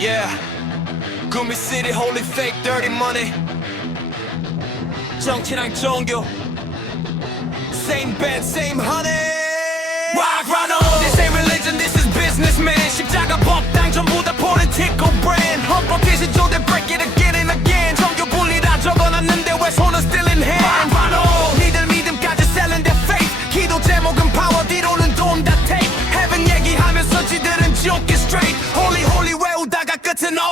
Yeah. Gumi City, holy fake, dirty money. 정치랑 종교. Same bed, same honey.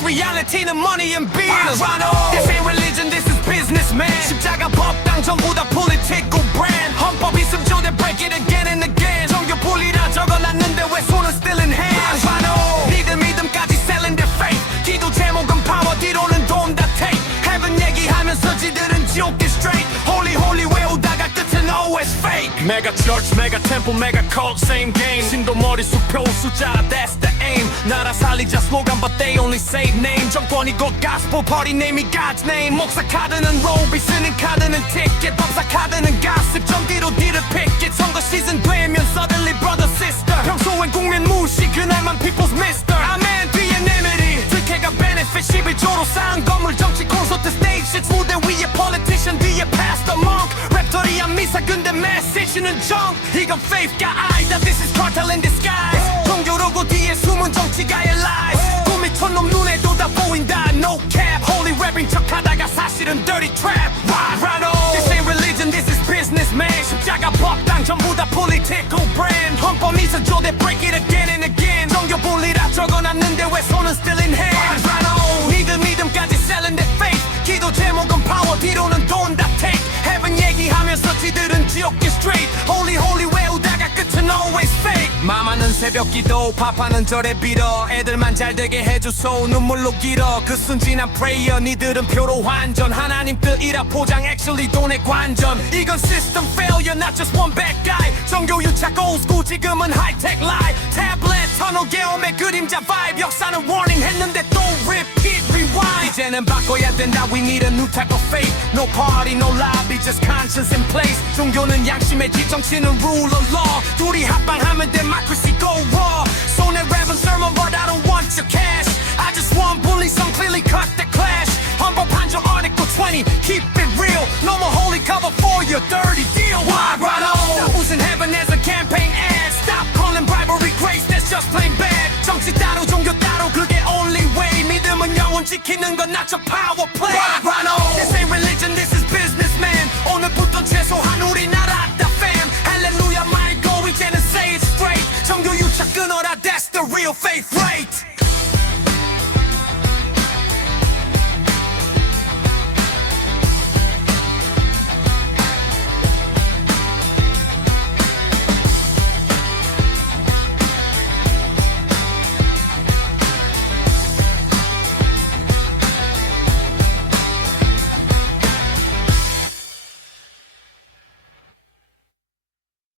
love and peace, reality는 money and bills. This ain't religion, this is business, man. 십자가 법당 전부 다 political brand. 헌법 있음 조대 break it again and again. 종교 분리라 적어놨는데 왜 손은 still in hand. 니들 믿음까지 selling their faith. 기도 제목은 power, 뒤로는 돈다 take. Heaven 얘기하면서 지들은 지옥 Mega church, mega temple, mega cult, same game. 신도 머릿수표 숫자, that's the aim. 나라 살리자 slogan, but they only say name. 정권이 곧 gospel party, name God's name. 목사 카드는 로비, 쓰는 카드는 ticket. 법사 카드는 gossip, 전기로 뒤를 picket. 선거 시즌 message는 junk 이건 faith가 아니다 this is cartel in disguise 종교로고 뒤에 숨은 정치가의 lies 꿈이 촌놈 눈에도 다 보인다 no cap holy rapping 척하다가 사실은 dirty trap Rock, right on This ain't religion this is business man 십자가 법당 전부 다 political brand 헌법 미사조 they break it again and again 종교 분리라 적어놨는데 왜 손은 still in hand 마마는 새벽 기도 파파는 절에 빌어 애들만 잘 되게 해주소 눈물로 길어 그 순진한 prayer 니들은 표로 환전 하나님 뜻이라 포장 actually 돈의 관전 이건 system failure not just one bad guy 종교 유착 school 지금은 high-tech lie tablet 터널 계엄의 그림자 vibe 역사는 warning 했는데 또 이제는 바꿔야 된다 we need a new type of faith no party no lobby just conscience in place 종교는 양심의 지 정치는 rule of law 둘이 합방하면 democracy go raw 손에 랩은 sermon but I don't want your cash I just want bullies some clearly cut 영혼 지키는 건 not your power play right, right on this ain't religion this is business man 오늘부턴 최소한 우리나라 the fam 할렐루야 말고 이제는 say it straight 종교 유착 끊어라 that's the real faith right